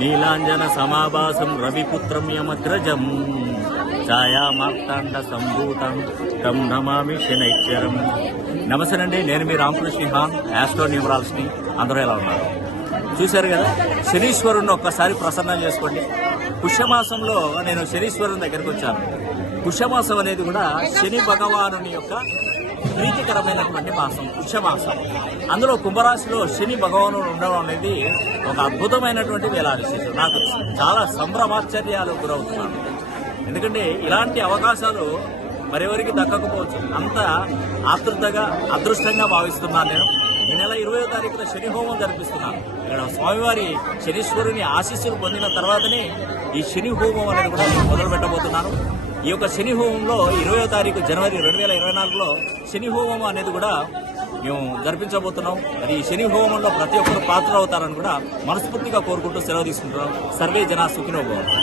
నీలాంజన సమాభాసం రవిపుత్రం యమగ్రజం ఛాయామార్తాండ సంభూతం తం నమామి శనైశ్వరం. నమస్తేనండి, నేను మీ రామకృష్ణ యాస్ట్రో న్యూమరాలజీని. అందరూ ఎలా ఉన్నారు? చూశారు కదా, శనీశ్వరుణ్ణి ఒక్కసారి ప్రసన్నం చేసుకోండి. పుష్యమాసంలో నేను శనీశ్వరుని దగ్గరికి వచ్చాను. పుష్యమాసం అనేది కూడా శని భగవానుని యొక్క ప్రీతికరమైనటువంటి మాసం పుష్యమాసం. అందులో కుంభరాశిలో శని భగవానుడు ఉండడం అనేది ఒక అద్భుతమైనటువంటి వేళ విశేషం. నాకు చాలా సంభ్రమాశ్చర్యాలు గురవుతున్నాను. ఎందుకంటే ఇలాంటి అవకాశాలు మరెవరికి దక్కకపోవచ్చు. అంత ఆతృతగా అదృష్టంగా భావిస్తున్నాను నేను. ఈ నెల 20వ తారీఖున శని హోమం జరిపిస్తున్నాను. ఇక్కడ స్వామివారి శనీశ్వరుని ఆశీస్సులు పొందిన తర్వాతనే ఈ శని హోమం అనేది కూడా నేను మొదలు పెట్టబోతున్నాను. ఈ యొక్క శని హోమంలో 20వ తారీఖు జనవరి 2024లో శని హోమం అనేది కూడా మేము జరిపించబోతున్నాం. మరి ఈ శని హోమంలో ప్రతి ఒక్కరు పాత్ర అవుతారని కూడా మనస్ఫూర్తిగా కోరుకుంటూ సెలవు తీసుకుంటున్నాం. సర్వే జనా సుఖినో భవంతు.